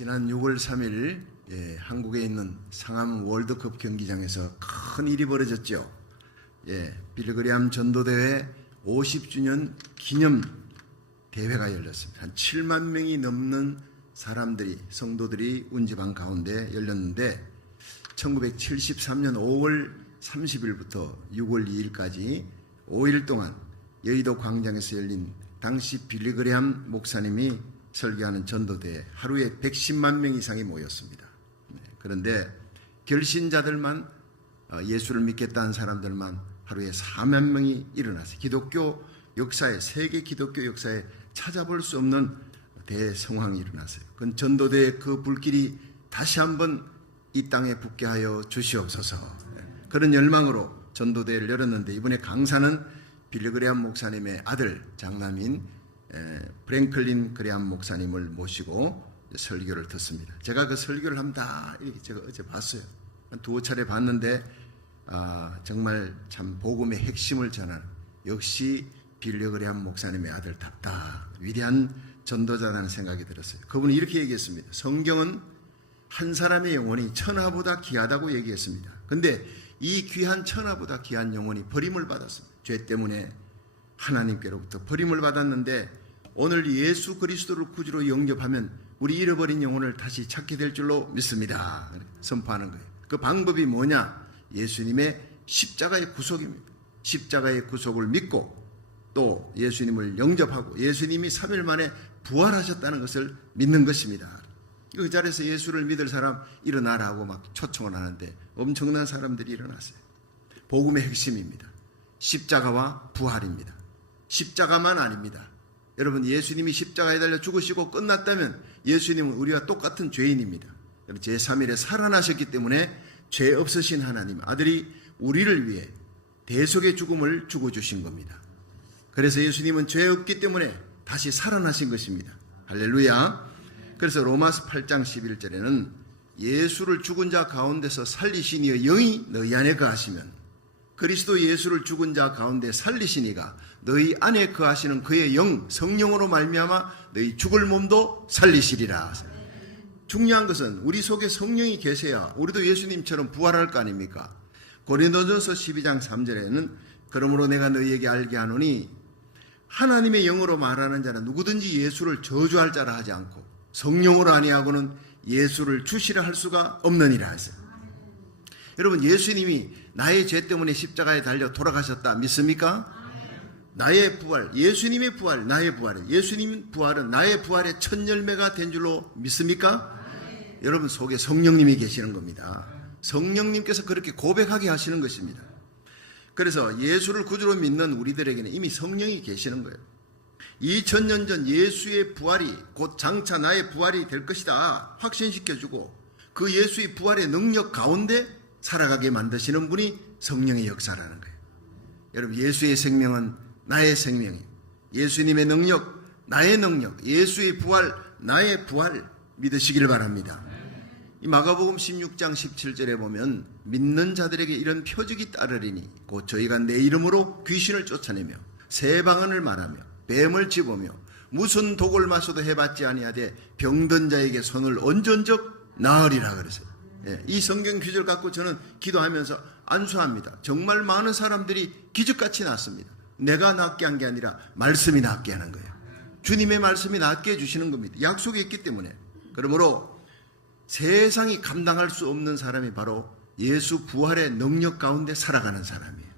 지난 6월 3일 한국에 있는 상암 월드컵 경기장에서 큰 일이 벌어졌죠. 빌리그리암 전도대회 50주년 기념 대회가 열렸습니다. 한 7만 명이 넘는 사람들이, 성도들이 운집한 가운데 열렸는데 1973년 5월 30일부터 6월 2일까지 5일 동안 여의도 광장에서 열린 당시 빌리그리암 목사님이 설교하는 전도대에 하루에 110만 명 이상이 모였습니다. 그런데 결신자들만, 예수를 믿겠다는 사람들만 하루에 4만 명이 일어났어요. 기독교 역사에, 세계 기독교 역사에 찾아볼 수 없는 대성황이 일어났어요. 그건 전도대의 그 불길이 다시 한번 이 땅에 붙게 하여 주시옵소서. 그런 열망으로 전도대회를 열었는데, 이번에 강사는 빌리그리암 목사님의 아들, 장남인 프랭클린 그레암 목사님을 모시고 설교를 듣습니다. 제가 그 설교를 한번 다 이렇게 제가 어제 봤어요. 한 두어 차례 봤는데 정말 참 복음의 핵심을 전하는, 역시 빌리그리암 목사님의 아들답다, 위대한 전도자라는 생각이 들었어요. 그분이 이렇게 얘기했습니다. 성경은 한 사람의 영혼이 천하보다 귀하다고 얘기했습니다. 근데 이 귀한 천하보다 귀한 영혼이 버림을 받았습니다. 죄 때문에 하나님께로부터 버림을 받았는데, 오늘 예수 그리스도를 구주로 영접하면 우리 잃어버린 영혼을 다시 찾게 될 줄로 믿습니다. 선포하는 거예요. 그 방법이 뭐냐? 예수님의 십자가의 구속입니다. 십자가의 구속을 믿고 또 예수님을 영접하고 예수님이 3일 만에 부활하셨다는 것을 믿는 것입니다. 그 자리에서 예수를 믿을 사람 일어나라고 막 초청을 하는데 엄청난 사람들이 일어났어요. 복음의 핵심입니다. 십자가와 부활입니다. 십자가만 아닙니다. 여러분, 예수님이 십자가에 달려 죽으시고 끝났다면 예수님은 우리와 똑같은 죄인입니다. 제3일에 살아나셨기 때문에 죄 없으신 하나님 아들이 우리를 위해 대속의 죽음을 죽어주신 겁니다. 그래서 예수님은 죄 없기 때문에 다시 살아나신 것입니다. 할렐루야. 그래서 로마서 8장 11절에는 예수를 죽은 자 가운데서 살리신 이의 영이 너희 안에 거하시면, 그리스도 예수를 죽은 자 가운데 살리신 이가 너희 안에 거하시는 그의 영, 성령으로 말미암아 너희 죽을 몸도 살리시리라. 중요한 것은 우리 속에 성령이 계셔야 우리도 예수님처럼 부활할 거 아닙니까? 고린도전서 12장 3절에는 그러므로 내가 너희에게 알게 하노니 하나님의 영으로 말하는 자는 누구든지 예수를 저주할 자라 하지 않고 성령으로 아니하고는 예수를 주시라 할 수가 없느니라 하세요. 여러분, 예수님이 나의 죄 때문에 십자가에 달려 돌아가셨다 믿습니까? 나의 부활, 예수님의 부활, 나의 부활, 예수님 부활은 나의 부활의 첫 열매가 된 줄로 믿습니까? 여러분 속에 성령님이 계시는 겁니다. 성령님께서 그렇게 고백하게 하시는 것입니다. 그래서 예수를 구주로 믿는 우리들에게는 이미 성령이 계시는 거예요. 2000년 전 예수의 부활이 곧 장차 나의 부활이 될 것이다 확신시켜주고, 그 예수의 부활의 능력 가운데 살아가게 만드시는 분이 성령의 역사라는 거예요. 여러분, 예수의 생명은 나의 생명이에요. 예수님의 능력, 나의 능력, 예수의 부활, 나의 부활 믿으시길 바랍니다. 이 마가복음 16장 17절에 보면 믿는 자들에게 이런 표적이 따르리니 곧 저희가 내 이름으로 귀신을 쫓아내며 새 방언을 말하며 뱀을 집으며 무슨 독을 마셔도 해받지 아니하되 병든 자에게 손을 얹은 적 나으리라 그랬어요. 이 성경 구절 갖고 저는 기도하면서 안수합니다. 정말 많은 사람들이 기적같이 낫습니다. 내가 낫게 한 게 아니라 말씀이 낫게 하는 거예요. 주님의 말씀이 낫게 해주시는 겁니다. 약속이 있기 때문에. 그러므로 세상이 감당할 수 없는 사람이 바로 예수 부활의 능력 가운데 살아가는 사람이에요.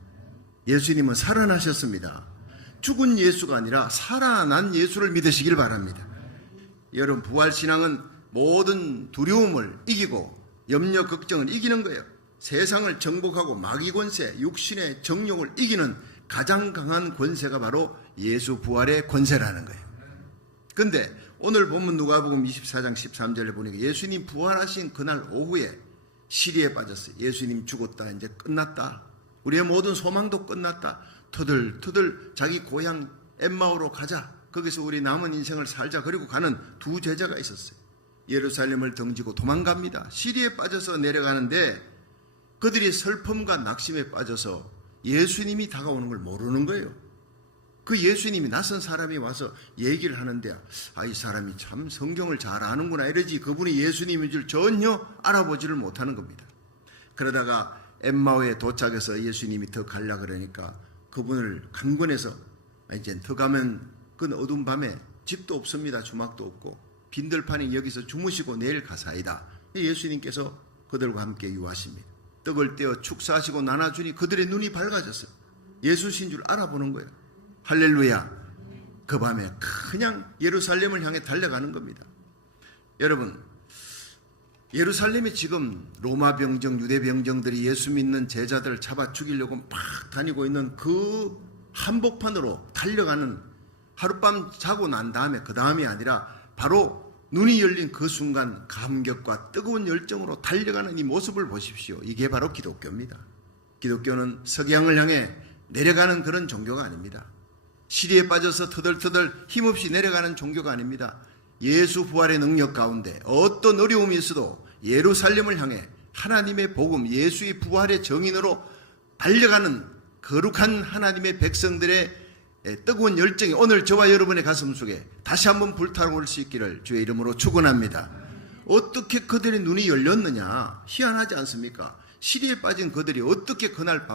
예수님은 살아나셨습니다. 죽은 예수가 아니라 살아난 예수를 믿으시길 바랍니다. 여러분, 부활신앙은 모든 두려움을 이기고 염려, 걱정을 이기는 거예요. 세상을 정복하고 마귀 권세, 육신의 정욕을 이기는 가장 강한 권세가 바로 예수 부활의 권세라는 거예요. 근데 오늘 본문 누가복음 24장 13절에 보니까 예수님 부활하신 그날 오후에 시리에 빠졌어요. 예수님 죽었다, 이제 끝났다, 우리의 모든 소망도 끝났다, 터들터들 자기 고향 엠마오로 가자, 거기서 우리 남은 인생을 살자, 그리고 가는 두 제자가 있었어요. 예루살렘을 등지고 도망갑니다. 시리에 빠져서 내려가는데 그들이 슬픔과 낙심에 빠져서 예수님이 다가오는 걸 모르는 거예요. 그 예수님이 낯선 사람이 와서 얘기를 하는데 이 사람이 참 성경을 잘 아는구나 이러지 그분이 예수님인 줄 전혀 알아보지를 못하는 겁니다. 그러다가 엠마오에 도착해서 예수님이 더 가려 그러니까 그분을 강권해서 이제 더 가면 그 어두운 밤에 집도 없습니다. 주막도 없고 빈들판이 여기서 주무시고 내일 가사이다. 예수님께서 그들과 함께 유하십니다. 떡을 떼어 축사하시고 나눠주니 그들의 눈이 밝아졌어요. 예수신 줄 알아보는 거예요. 할렐루야. 그 밤에 그냥 예루살렘을 향해 달려가는 겁니다. 여러분, 예루살렘이 지금 로마 병정, 유대 병정들이 예수 믿는 제자들을 잡아 죽이려고 막 다니고 있는 그 한복판으로 달려가는, 하룻밤 자고 난 다음에 그 다음이 아니라 바로 눈이 열린 그 순간 감격과 뜨거운 열정으로 달려가는 이 모습을 보십시오. 이게 바로 기독교입니다. 기독교는 석양을 향해 내려가는 그런 종교가 아닙니다. 시리에 빠져서 터덜터덜 힘없이 내려가는 종교가 아닙니다. 예수 부활의 능력 가운데 어떤 어려움이 있어도 예루살렘을 향해 하나님의 복음, 예수의 부활의 정인으로 달려가는 거룩한 하나님의 백성들의 뜨거운 열정이 오늘 저와 여러분의 가슴 속에 다시 한번 불타오를 수 있기를 주의 이름으로 축원합니다. 어떻게 그들의 눈이 열렸느냐? 희한하지 않습니까? 시리에 빠진 그들이 어떻게 그날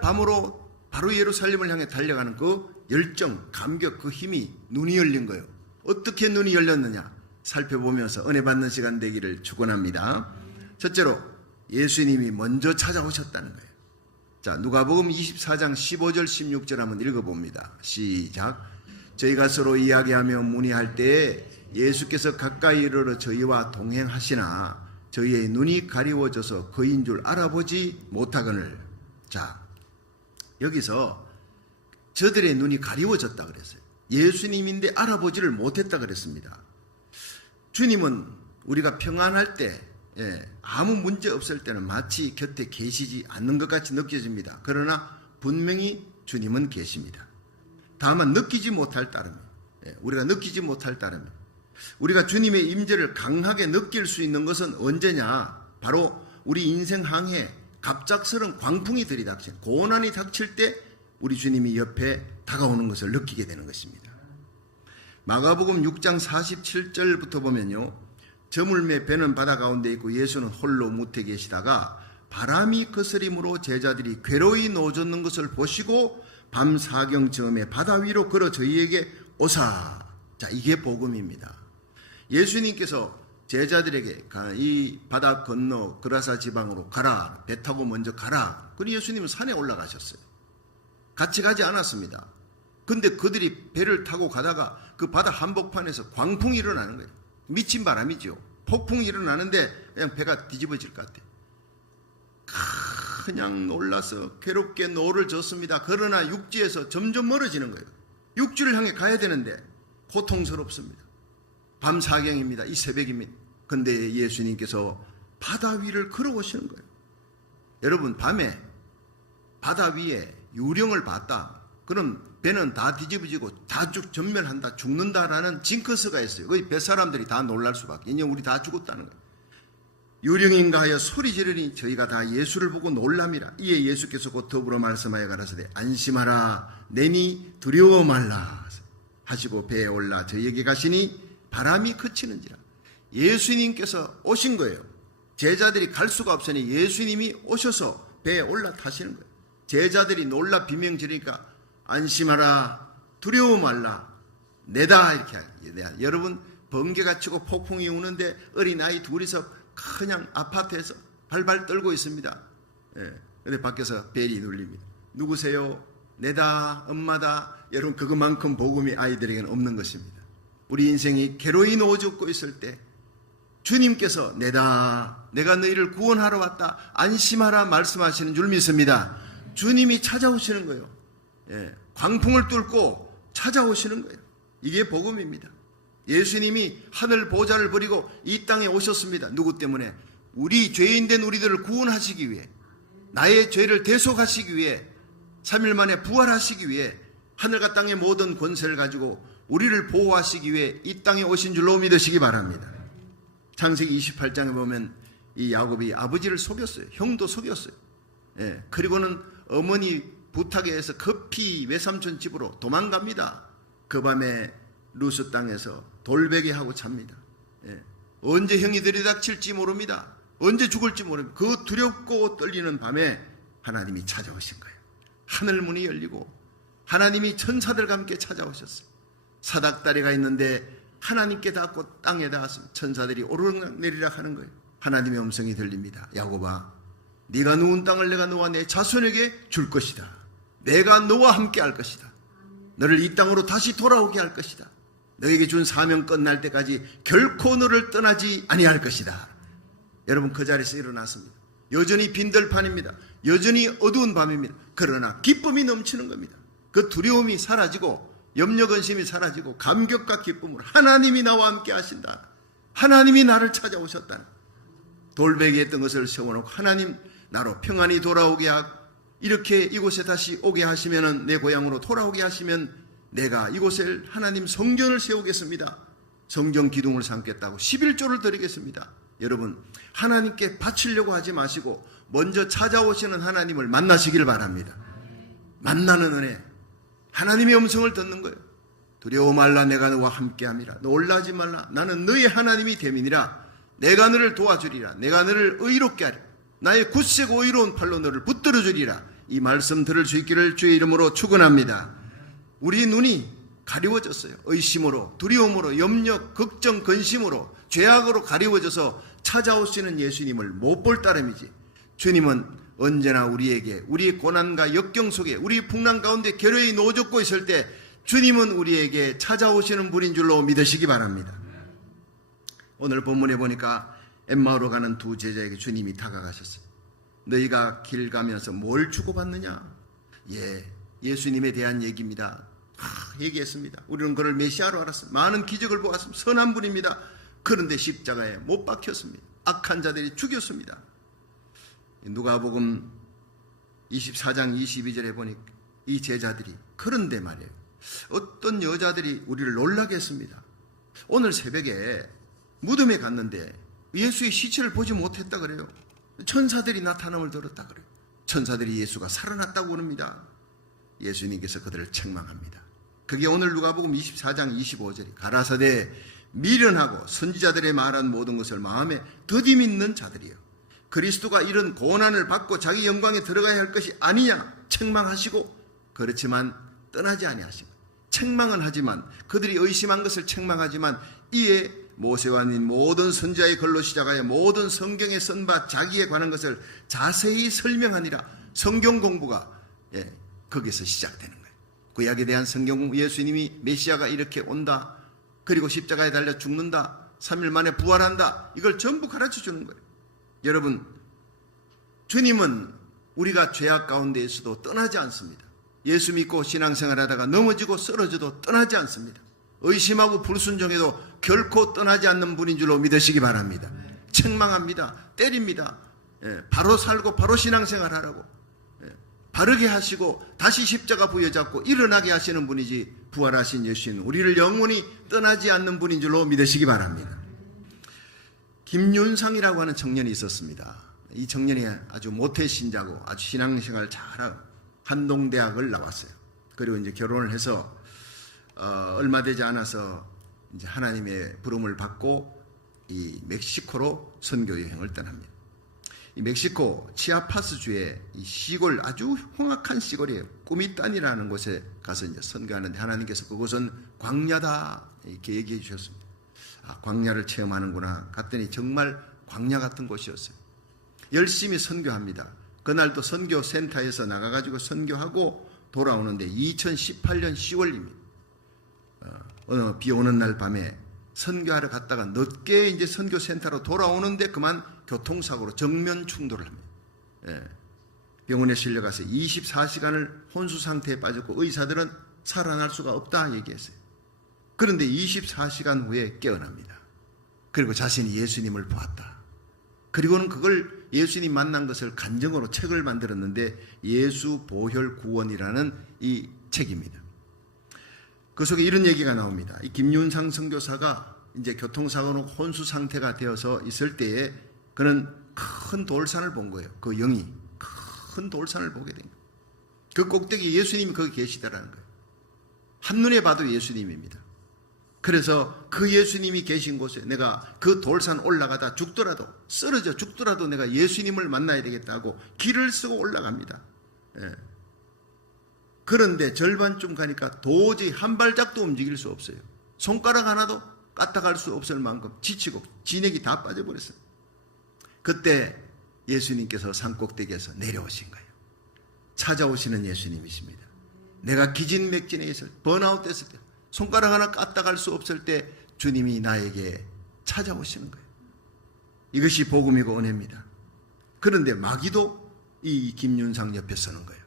밤으로 바로 예루살렘을 향해 달려가는 그 열정, 감격, 그 힘이 눈이 열린 거예요. 어떻게 눈이 열렸느냐? 살펴보면서 은혜 받는 시간 되기를 축원합니다. 첫째로 예수님이 먼저 찾아오셨다는 거예요. 자, 누가복음 24장 15절 16절 한번 읽어봅니다. 시작. 저희가 서로 이야기하며 문의할 때에 예수께서 가까이 이르러 저희와 동행하시나 저희의 눈이 가리워져서 그인 줄 알아보지 못하거늘. 자, 여기서 저들의 눈이 가리워졌다 그랬어요. 예수님인데 알아보지를 못했다 그랬습니다. 주님은 우리가 평안할 때, 아무 문제 없을 때는 마치 곁에 계시지 않는 것 같이 느껴집니다. 그러나 분명히 주님은 계십니다. 다만 느끼지 못할 따름에, 우리가 느끼지 못할 따름에, 우리가 주님의 임재를 강하게 느낄 수 있는 것은 언제냐? 바로 우리 인생 항해 갑작스러운 광풍이 들이닥친, 고난이 닥칠 때 우리 주님이 옆에 다가오는 것을 느끼게 되는 것입니다. 마가복음 6장 47절부터 보면요, 저물매 배는 바다 가운데 있고 예수는 홀로 무태 계시다가 바람이 거스림으로 제자들이 괴로이 노젓는 것을 보시고 밤 사경쯤에 바다 위로 걸어 저희에게 오사. 자, 이게 복음입니다. 예수님께서 제자들에게 이 바다 건너 그라사 지방으로 가라, 배 타고 먼저 가라. 그리고 예수님은 산에 올라가셨어요. 같이 가지 않았습니다. 근데 그들이 배를 타고 가다가 그 바다 한복판에서 광풍이 일어나는 거예요. 미친 바람이죠. 폭풍이 일어나는데 그냥 배가 뒤집어질 것 같아요. 그냥 놀라서 괴롭게 노를 졌습니다. 그러나 육지에서 점점 멀어지는 거예요. 육지를 향해 가야 되는데 고통스럽습니다. 밤 사경입니다. 이 새벽입니다. 근데 예수님께서 바다 위를 걸어오시는 거예요. 여러분, 밤에 바다 위에 유령을 봤다. 그럼 배는 다 뒤집어지고 다 전멸한다, 죽는다라는 징크스가 있어요. 거기 뱃사람들이 다 놀랄 수밖에. 이제 우리 다 죽었다는 거예요. 유령인가 하여 소리 지르니 저희가 다 예수를 보고 놀랍니다. 이에 예수께서 곧 더불어 말씀하여 가라사대 안심하라, 내니 두려워 말라 하시고 배에 올라 저희에게 가시니 바람이 그치는지라. 예수님께서 오신 거예요. 제자들이 갈 수가 없으니 예수님이 오셔서 배에 올라타시는 거예요. 제자들이 놀라 비명 지르니까 안심하라, 두려워 말라, 내다 이렇게 하죠. 여러분, 번개가 치고 폭풍이 오는데 어린아이 둘이서 그냥 아파트에서 발발 떨고 있습니다. 근데 밖에서 벨이 눌립니다. 누구세요? 내다, 엄마다. 여러분, 그것만큼 복음이 아이들에게는 없는 것입니다. 우리 인생이 괴로이 노젓고 있을 때 주님께서 내다, 내가 너희를 구원하러 왔다, 안심하라 말씀하시는 줄 믿습니다. 주님이 찾아오시는 거예요. 광풍을 뚫고 찾아오시는 거예요. 이게 복음입니다. 예수님이 하늘 보좌를 버리고 이 땅에 오셨습니다. 누구 때문에? 우리 죄인된 우리들을 구원하시기 위해, 나의 죄를 대속하시기 위해, 3일 만에 부활하시기 위해 하늘과 땅의 모든 권세를 가지고 우리를 보호하시기 위해 이 땅에 오신 줄로 믿으시기 바랍니다. 창세기 28장에 보면 이 야곱이 아버지를 속였어요. 형도 속였어요. 그리고는 어머니 부탁에 의해서 급히 외삼촌 집으로 도망갑니다. 그 밤에 루스 땅에서 돌베개하고 잡니다. 예. 언제 형이 들이닥칠지 모릅니다. 언제 죽을지 모릅니다. 그 두렵고 떨리는 밤에 하나님이 찾아오신 거예요. 하늘문이 열리고 하나님이 천사들과 함께 찾아오셨어요. 사닥다리가 있는데 하나님께 닿고 땅에 닿았으면 천사들이 오르락내리락 하는 거예요. 하나님의 음성이 들립니다. 야곱아, 네가 누운 땅을 내가 너와 내 자손에게 줄 것이다. 내가 너와 함께 할 것이다. 너를 이 땅으로 다시 돌아오게 할 것이다. 너에게 준 사명 끝날 때까지 결코 너를 떠나지 아니할 것이다. 여러분, 그 자리에서 일어났습니다. 여전히 빈들판입니다. 여전히 어두운 밤입니다. 그러나 기쁨이 넘치는 겁니다. 그 두려움이 사라지고 염려근심이 사라지고 감격과 기쁨으로 하나님이 나와 함께 하신다. 하나님이 나를 찾아오셨다. 돌베개에 있던 것을 세워놓고 하나님 나로 평안히 돌아오게 하고 이렇게 이곳에 다시 오게 하시면 내 고향으로 돌아오게 하시면 내가 이곳에 하나님 성전을 세우겠습니다. 성전 기둥을 삼겠다고 11조를 드리겠습니다. 여러분, 하나님께 바치려고 하지 마시고 먼저 찾아오시는 하나님을 만나시길 바랍니다. 만나는 은혜, 하나님의 음성을 듣는 거예요. 두려워 말라, 내가 너와 함께함이라. 놀라지 말라, 나는 너의 하나님이 됨이니라. 내가 너를 도와주리라. 내가 너를 의롭게 하리라. 나의 굳세고 의로운 팔로 너를 붙들어 주리라. 이 말씀 들을 수 있기를 주의 이름으로 축원합니다. 우리 눈이 가리워졌어요. 의심으로, 두려움으로, 염려, 걱정, 근심으로, 죄악으로 가리워져서 찾아오시는 예수님을 못 볼 따름이지. 주님은 언제나 우리에게 우리의 고난과 역경 속에 우리 풍랑 가운데 결여히 노젓고 있을 때 주님은 우리에게 찾아오시는 분인 줄로 믿으시기 바랍니다. 오늘 본문에 보니까 엠마오로 가는 두 제자에게 주님이 다가가셨어요. 너희가 길 가면서 뭘 주고받느냐? 예수님에 대한 얘기입니다. 얘기했습니다. 우리는 그를 메시아로 알았습니다. 많은 기적을 보았습니다. 선한 분입니다. 그런데 십자가에 못 박혔습니다. 악한 자들이 죽였습니다. 누가복음 24장 22절에 보니 이 제자들이, 그런데 말이에요, 어떤 여자들이 우리를 놀라게 했습니다. 오늘 새벽에 무덤에 갔는데 예수의 시체를 보지 못했다 그래요. 천사들이 나타남을 들었다 그래요. 천사들이 예수가 살아났다고 그럽니다. 예수님께서 그들을 책망합니다. 그게 오늘 누가복음 24장 25절이 가라사대 미련하고 선지자들의 말한 모든 것을 마음에 더디 믿는 자들이요, 그리스도가 이런 고난을 받고 자기 영광에 들어가야 할 것이 아니냐 책망하시고, 그렇지만 떠나지 아니하시고, 책망은 하지만, 그들이 의심한 것을 책망하지만 이에 모세와 모든 선지자의 글로 시작하여 모든 성경에 쓴 바 자기에 관한 것을 자세히 설명하니라. 성경 공부가 거기서 시작되는 거예요. 구약에 대한 성경, 예수님이 메시아가 이렇게 온다, 그리고 십자가에 달려 죽는다, 3일 만에 부활한다, 이걸 전부 가르쳐 주는 거예요. 여러분, 주님은 우리가 죄악 가운데에서도 떠나지 않습니다. 예수 믿고 신앙생활하다가 넘어지고 쓰러져도 떠나지 않습니다. 의심하고 불순종해도 결코 떠나지 않는 분인 줄로 믿으시기 바랍니다. 책망합니다. 때립니다. 바로 살고 바로 신앙생활하라고 바르게 하시고 다시 십자가 부여잡고 일어나게 하시는 분이지, 부활하신 예수는 우리를 영원히 떠나지 않는 분인 줄로 믿으시기 바랍니다. 김윤상이라고 하는 청년이 있었습니다. 이 청년이 아주 모태신자고 아주 신앙생활 잘하고 한동대학을 나왔어요. 그리고 이제 결혼을 해서 얼마 되지 않아서 이제 하나님의 부름을 받고 이 멕시코로 선교 여행을 떠납니다. 이 멕시코 치아파스주의 이 시골, 아주 흉악한 시골이에요. 꾸미딴이라는 곳에 가서 이제 선교하는데 하나님께서 그곳은 광야다 이렇게 얘기해 주셨습니다. 광야를 체험하는구나 갔더니 정말 광야 같은 곳이었어요. 열심히 선교합니다. 그날도 선교센터에서 나가가지고 선교하고 돌아오는데 2018년 10월입니다. 어느 비 오는 날 밤에 선교하러 갔다가 늦게 이제 선교센터로 돌아오는데 그만 교통사고로 정면 충돌을 합니다. 병원에 실려가서 24시간을 혼수 상태에 빠졌고 의사들은 살아날 수가 없다 얘기했어요. 그런데 24시간 후에 깨어납니다. 그리고 자신이 예수님을 보았다. 그리고는 그걸 예수님 만난 것을 간증으로 책을 만들었는데 예수 보혈 구원이라는 이 책입니다. 그 속에 이런 얘기가 나옵니다. 이 김윤상 선교사가 이제 교통사고로 혼수 상태가 되어서 있을 때에 그는 큰 돌산을 본 거예요. 그 영이 큰 돌산을 보게 된 거예요. 그 꼭대기에 예수님이 거기 계시다라는 거예요. 한눈에 봐도 예수님입니다. 그래서 그 예수님이 계신 곳에 내가 그 돌산 올라가다 죽더라도, 쓰러져 죽더라도 내가 예수님을 만나야 되겠다고 길을 쓰고 올라갑니다. 예. 그런데 절반쯤 가니까 도저히 한 발짝도 움직일 수 없어요. 손가락 하나도 까딱할 수 없을 만큼 지치고 진액이 다 빠져버렸어요. 그때 예수님께서 산꼭대기에서 내려오신 거예요. 찾아오시는 예수님이십니다. 내가 기진맥진에 있을 번아웃 됐을 때, 손가락 하나 까딱할 수 없을 때 주님이 나에게 찾아오시는 거예요. 이것이 복음이고 은혜입니다. 그런데 마귀도 이 김윤상 옆에 서는 거예요.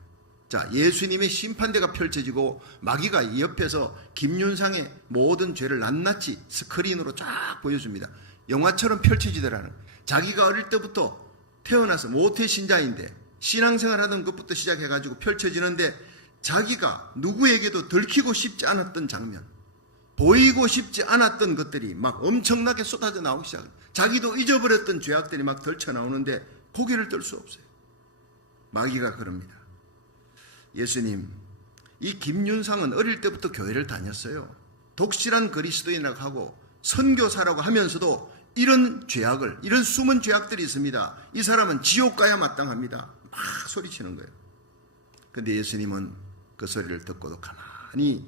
자, 예수님의 심판대가 펼쳐지고 마귀가 옆에서 김윤상의 모든 죄를 낱낱이 스크린으로 쫙 보여줍니다. 영화처럼 펼쳐지더라는 거예요. 자기가 어릴 때부터 태어나서 모태신자인데 신앙생활하던 것부터 시작해가지고 펼쳐지는데 자기가 누구에게도 들키고 싶지 않았던 장면, 보이고 싶지 않았던 것들이 막 엄청나게 쏟아져 나오기 시작해요. 자기도 잊어버렸던 죄악들이 막 덜쳐나오는데 고개를 들 수 없어요. 마귀가 그럽니다. 예수님, 이 김윤상은 어릴 때부터 교회를 다녔어요. 독실한 그리스도인이라고 하고 선교사라고 하면서도 이런 죄악을, 이런 숨은 죄악들이 있습니다. 이 사람은 지옥 가야 마땅합니다. 막 소리치는 거예요. 근데 예수님은 그 소리를 듣고도 가만히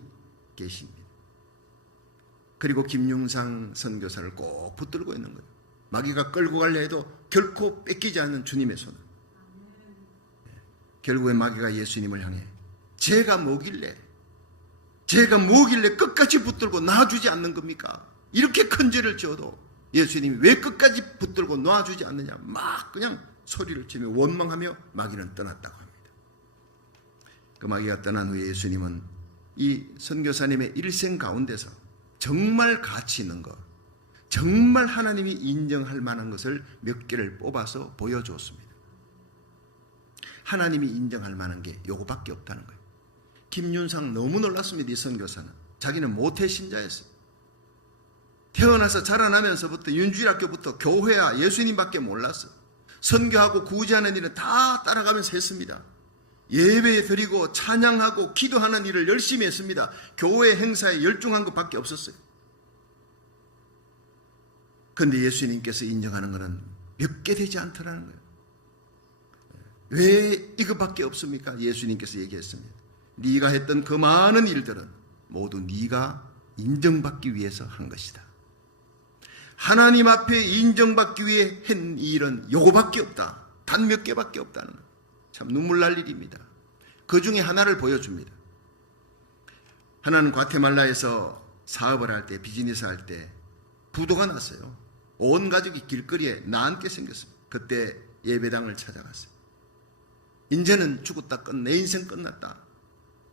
계십니다. 그리고 김윤상 선교사를 꼭 붙들고 있는 거예요. 마귀가 끌고 가려 해도 결코 뺏기지 않는 주님의 손을. 결국에 마귀가 예수님을 향해 제가 뭐길래 끝까지 붙들고 놔주지 않는 겁니까? 이렇게 큰 죄를 지어도 예수님이 왜 끝까지 붙들고 놔주지 않느냐, 막 그냥 소리를 치며 원망하며 마귀는 떠났다고 합니다. 그 마귀가 떠난 후에 예수님은 이 선교사님의 일생 가운데서 정말 가치 있는 것, 정말 하나님이 인정할 만한 것을 몇 개를 뽑아서 보여주었습니다. 하나님이 인정할 만한 게 요거밖에 없다는 거예요. 김윤상 너무 놀랐습니다. 이 선교사는 자기는 모태신자였어요. 태어나서 자라나면서부터 윤주일학교부터 교회와 예수님밖에 몰랐어요. 선교하고 구제하는 일은 다 따라가면서 했습니다. 예배 드리고 찬양하고 기도하는 일을 열심히 했습니다. 교회 행사에 열중한 것밖에 없었어요. 그런데 예수님께서 인정하는 것은 몇 개 되지 않더라는 거예요. 왜 이것밖에 없습니까? 예수님께서 얘기했습니다. 네가 했던 그 많은 일들은 모두 네가 인정받기 위해서 한 것이다. 하나님 앞에 인정받기 위해 한 일은 요거밖에 없다. 단 몇 개밖에 없다는 거예요. 참 눈물 날 일입니다. 그 중에 하나를 보여줍니다. 하나는 과테말라에서 사업을 할 때, 비즈니스 할 때 부도가 났어요. 온 가족이 길거리에 나앉게 생겼습니다. 그때 예배당을 찾아갔어요. 이제는 죽었다 내 인생 끝났다.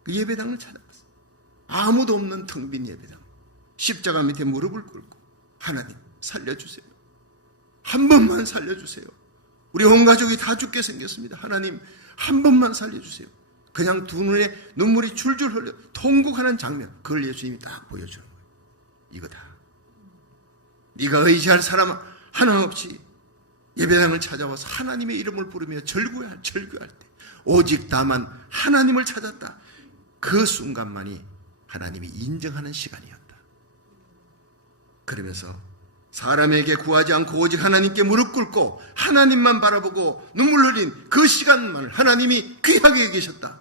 그 예배당을 찾아갔어요. 아무도 없는 텅 빈 예배당. 십자가 밑에 무릎을 꿇고 하나님 살려주세요. 한 번만 살려주세요. 우리 온 가족이 다 죽게 생겼습니다. 하나님 한 번만 살려주세요. 그냥 두 눈에 눈물이 줄줄 흘려 통곡하는 장면, 그걸 예수님이 딱 보여주는 거예요. 이거다. 네가 의지할 사람 하나 없이 예배당을 찾아와서 하나님의 이름을 부르며 절규할 때 오직 다만 하나님을 찾았다. 그 순간만이 하나님이 인정하는 시간이었다. 그러면서 사람에게 구하지 않고 오직 하나님께 무릎 꿇고 하나님만 바라보고 눈물 흘린 그 시간만 하나님이 귀하게 여기셨다.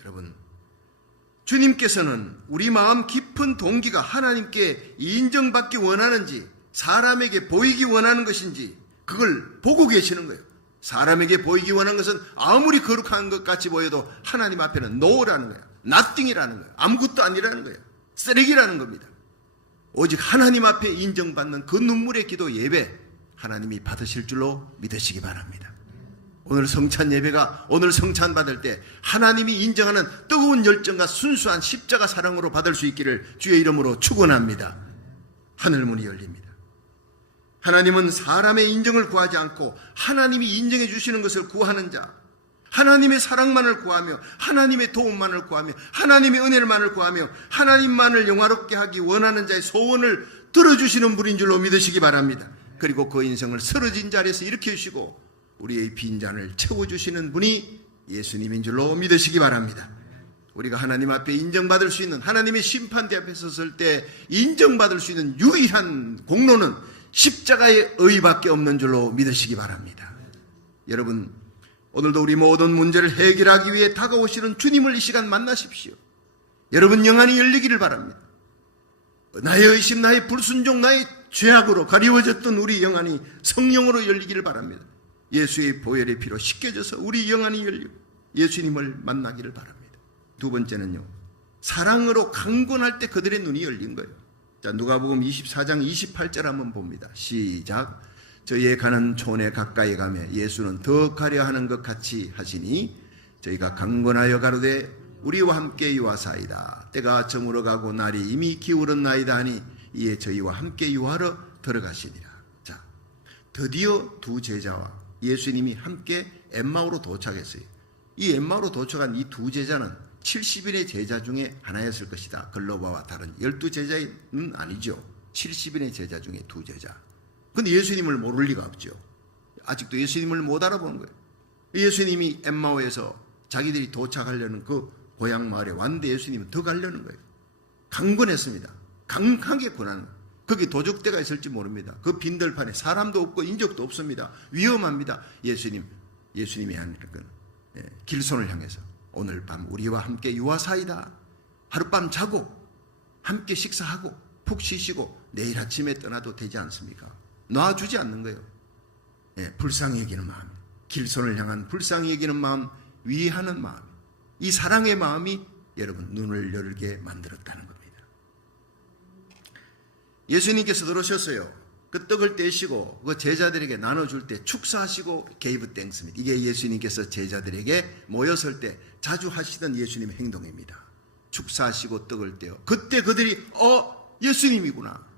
여러분, 주님께서는 우리 마음 깊은 동기가 하나님께 인정받기 원하는지 사람에게 보이기 원하는 것인지 그걸 보고 계시는 거예요. 사람에게 보이기 원하는 것은 아무리 거룩한 것 같이 보여도 하나님 앞에는 no라는 거예요. nothing이라는 거예요. 아무것도 아니라는 거예요. 쓰레기라는 겁니다. 오직 하나님 앞에 인정받는 그 눈물의 기도 예배 하나님이 받으실 줄로 믿으시기 바랍니다. 오늘 성찬 예배가 오늘 성찬 받을 때 하나님이 인정하는 뜨거운 열정과 순수한 십자가 사랑으로 받을 수 있기를 주의 이름으로 축원합니다. 하늘문이 열립니다. 하나님은 사람의 인정을 구하지 않고 하나님이 인정해 주시는 것을 구하는 자, 하나님의 사랑만을 구하며 하나님의 도움만을 구하며 하나님의 은혜만을 구하며 하나님만을 영화롭게 하기 원하는 자의 소원을 들어주시는 분인 줄로 믿으시기 바랍니다. 그리고 그 인생을 쓰러진 자리에서 일으켜 주시고 우리의 빈잔을 채워주시는 분이 예수님인 줄로 믿으시기 바랍니다. 우리가 하나님 앞에 인정받을 수 있는, 하나님의 심판대 앞에 섰을 때 인정받을 수 있는 유일한 공로는 십자가의 의밖에 없는 줄로 믿으시기 바랍니다. 여러분, 오늘도 우리 모든 문제를 해결하기 위해 다가오시는 주님을 이 시간 만나십시오. 여러분 영안이 열리기를 바랍니다. 나의 의심, 나의 불순종, 나의 죄악으로 가리워졌던 우리 영안이 성령으로 열리기를 바랍니다. 예수의 보혈의 피로 씻겨져서 우리 영안이 열리고 예수님을 만나기를 바랍니다. 두 번째는요, 사랑으로 강권할 때 그들의 눈이 열린 거예요. 자, 누가복음 24장 28절 한번 봅니다. 시작. 저희의 가는 촌에 가까이 가며 예수는 더 가려 하는 것 같이 하시니 저희가 강권하여 가로되 우리와 함께 유하사이다. 때가 저물어 가고 날이 이미 기울었나이다 하니 이에 저희와 함께 유하러 들어가시니라. 자, 드디어 두 제자와 예수님이 함께 엠마오로 도착했어요. 이 엠마오로 도착한 이 두 제자는 70인의 제자 중에 하나였을 것이다. 글로바와 다른 12제자는 아니죠. 70인의 제자 중에 두 제자. 근데 예수님을 모를 리가 없죠. 아직도 예수님을 못 알아보는 거예요. 예수님이 엠마오에서 자기들이 도착하려는 그 고향 마을에 왔는데 예수님은 더 가려는 거예요. 강권했습니다. 강하게 권하는 거예요. 거기 도적대가 있을지 모릅니다. 그 빈들판에 사람도 없고 인적도 없습니다. 위험합니다. 예수님이 하는 건 길손을 향해서 오늘 밤 우리와 함께 유하사이다. 하룻밤 자고 함께 식사하고 푹 쉬시고 내일 아침에 떠나도 되지 않습니까? 놔주지 않는 거예요. 불쌍히 여기는 마음, 길손을 향한 불쌍히 여기는 마음, 위하는 마음, 이 사랑의 마음이 여러분 눈을 열게 만들었다는 겁니다. 예수님께서 들어오셨어요. 그 떡을 떼시고 그 제자들에게 나눠줄 때 축사하시고 gave thanks입니다. 이게 예수님께서 제자들에게 모였을 때 자주 하시던 예수님의 행동입니다. 축사하시고 떡을 떼어 그때 그들이 예수님이구나.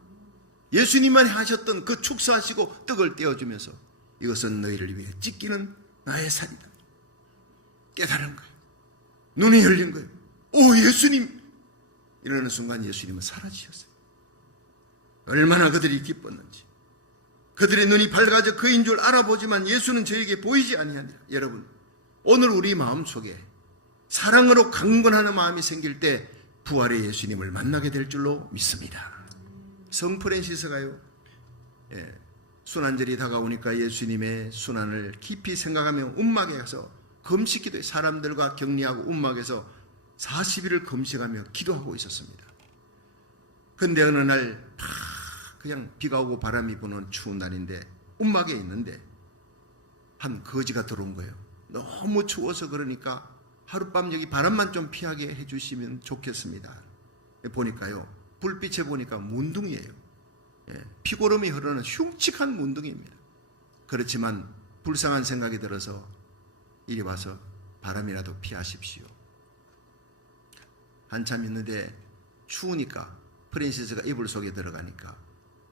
예수님만 하셨던 그 축사하시고 떡을 떼어주면서 이것은 너희를 위해 찢기는 나의 살이다. 깨달은 거예요. 눈이 열린 거예요. 예수님! 이러는 순간 예수님은 사라지셨어요. 얼마나 그들이 기뻤는지. 그들의 눈이 밝아져 그인 줄 알아보지만 예수는 저에게 보이지 아니하니라. 여러분, 오늘 우리 마음속에 사랑으로 강건하는 마음이 생길 때 부활의 예수님을 만나게 될 줄로 믿습니다. 성 프란시스가요, 순환절이 다가오니까 예수님의 순환을 깊이 생각하며 움막에 가서 금식기도에 사람들과 격리하고 움막에서 40일을 금식하며 기도하고 있었습니다. 근데 어느 날 그냥 비가 오고 바람이 부는 추운 날인데 움막에 있는데 한 거지가 들어온 거예요. 너무 추워서 그러니까 하룻밤 여기 바람만 좀 피하게 해주시면 좋겠습니다. 보니까요, 불빛에 보니까 문둥이에요. 피고름이 흐르는 흉측한 문둥이입니다. 그렇지만 불쌍한 생각이 들어서 이리 와서 바람이라도 피하십시오. 한참 있는데 추우니까 프란시스가 이불 속에 들어가니까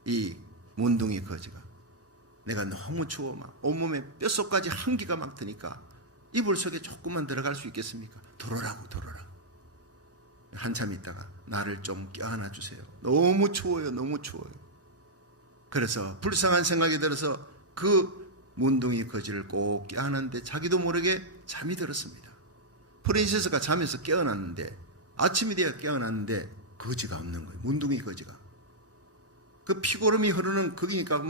이 문둥이 거지가 내가 너무 추워 막 온몸에 뼛속까지 한기가 막 드니까 이불 속에 조금만 들어갈 수 있겠습니까? 들어라고. 한참 있다가 나를 좀 껴안아 주세요. 너무 추워요. 그래서 불쌍한 생각이 들어서 그 문둥이 거지를 꼭 껴안았는데 자기도 모르게 잠이 들었습니다. 프란시스가 잠에서 깨어났는데 아침이 되어 깨어났는데 거지가 없는 거예요. 문둥이 거지가. 그 피고름이 흐르는 거기니까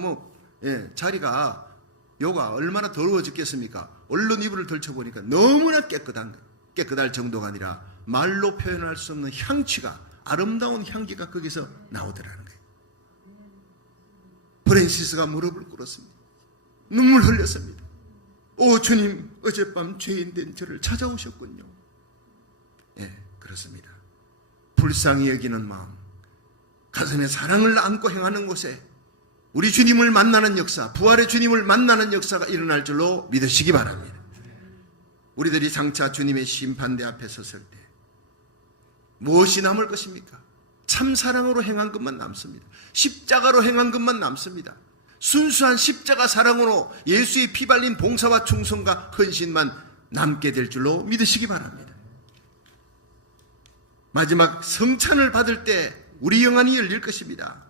자리가 요가 얼마나 더러워 죽겠습니까? 얼른 이불을 덜쳐보니까 너무나 깨끗할 정도가 아니라 말로 표현할 수 없는 향취가, 아름다운 향기가 거기서 나오더라는 거예요. 프란시스가 무릎을 꿇었습니다. 눈물 흘렸습니다. 주님, 어젯밤 죄인된 저를 찾아오셨군요. 그렇습니다. 불쌍히 여기는 마음, 가슴에 사랑을 안고 행하는 곳에 우리 주님을 만나는 역사, 부활의 주님을 만나는 역사가 일어날 줄로 믿으시기 바랍니다. 우리들이 장차 주님의 심판대 앞에 섰을 때 무엇이 남을 것입니까? 참 사랑으로 행한 것만 남습니다. 십자가로 행한 것만 남습니다. 순수한 십자가 사랑으로 예수의 피 발린 봉사와 충성과 헌신만 남게 될 줄로 믿으시기 바랍니다. 마지막 성찬을 받을 때 우리 영안이 열릴 것입니다.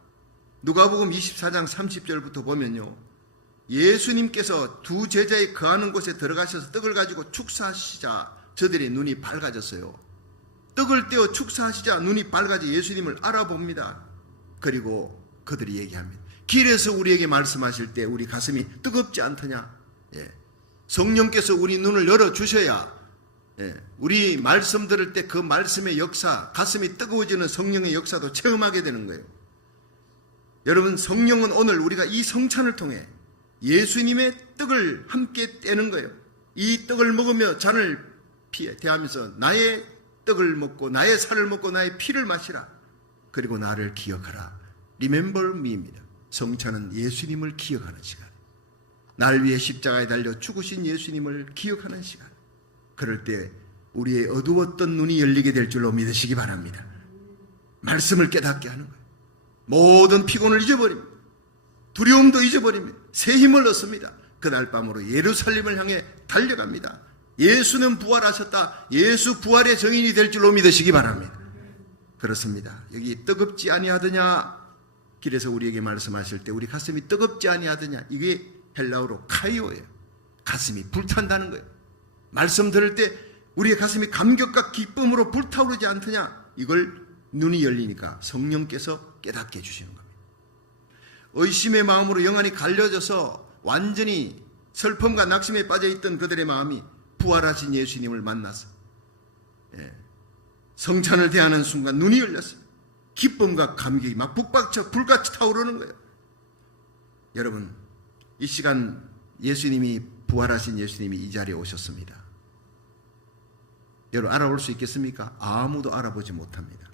누가복음 24장 30절부터 보면요, 예수님께서 두 제자의 거하는 곳에 들어가셔서 떡을 가지고 축사하시자 저들의 눈이 밝아졌어요. 떡을 떼어 축사하시자 눈이 밝아져 예수님을 알아봅니다. 그리고 그들이 얘기합니다. 길에서 우리에게 말씀하실 때 우리 가슴이 뜨겁지 않더냐? 성령께서 우리 눈을 열어주셔야 우리 말씀 들을 때 그 말씀의 역사, 가슴이 뜨거워지는 성령의 역사도 체험하게 되는 거예요. 여러분, 성령은 오늘 우리가 이 성찬을 통해 예수님의 떡을 함께 떼는 거예요. 이 떡을 먹으며 잔을 대하면서 나의 떡을 먹고 나의 살을 먹고 나의 피를 마시라. 그리고 나를 기억하라. Remember me입니다. 성찬은 예수님을 기억하는 시간. 날 위해 십자가에 달려 죽으신 예수님을 기억하는 시간. 그럴 때 우리의 어두웠던 눈이 열리게 될 줄로 믿으시기 바랍니다. 말씀을 깨닫게 하는 거예요. 모든 피곤을 잊어버립니다. 두려움도 잊어버립니다. 새 힘을 얻습니다. 그날 밤으로 예루살렘을 향해 달려갑니다. 예수는 부활하셨다. 예수 부활의 정인이 될 줄로 믿으시기 바랍니다. 그렇습니다. 여기 뜨겁지 아니하더냐? 길에서 우리에게 말씀하실 때 우리 가슴이 뜨겁지 아니하더냐? 이게 헬라어로 카이오예요. 가슴이 불탄다는 거예요. 말씀 들을 때 우리의 가슴이 감격과 기쁨으로 불타오르지 않더냐? 이걸 눈이 열리니까 성령께서 깨닫게 해주시는 겁니다. 의심의 마음으로 영안이 갈려져서 완전히 슬픔과 낙심에 빠져있던 그들의 마음이 부활하신 예수님을 만나서 성찬을 대하는 순간 눈이 열렸어요. 기쁨과 감격이 막 북박쳐 불같이 타오르는 거예요. 여러분, 이 시간 예수님이 부활하신 예수님이 이 자리에 오셨습니다. 여러분, 알아볼 수 있겠습니까? 아무도 알아보지 못합니다.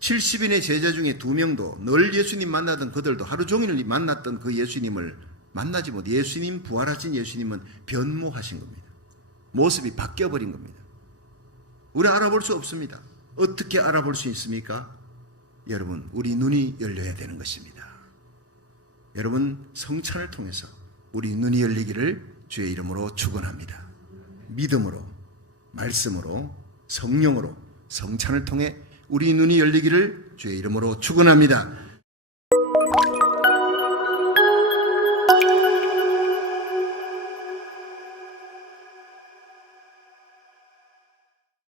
70인의 제자 중에 2명도 늘 예수님 만나던 그들도 하루 종일 만났던 그 예수님을 만나지 못. 예수님, 부활하신 예수님은 변모하신 겁니다. 모습이 바뀌어버린 겁니다. 우리 알아볼 수 없습니다. 어떻게 알아볼 수 있습니까? 여러분, 우리 눈이 열려야 되는 것입니다. 여러분, 성찬을 통해서 우리 눈이 열리기를 주의 이름으로 축원합니다. 믿음으로, 말씀으로, 성령으로 성찬을 통해 우리 눈이 열리기를 주의 이름으로 축원합니다.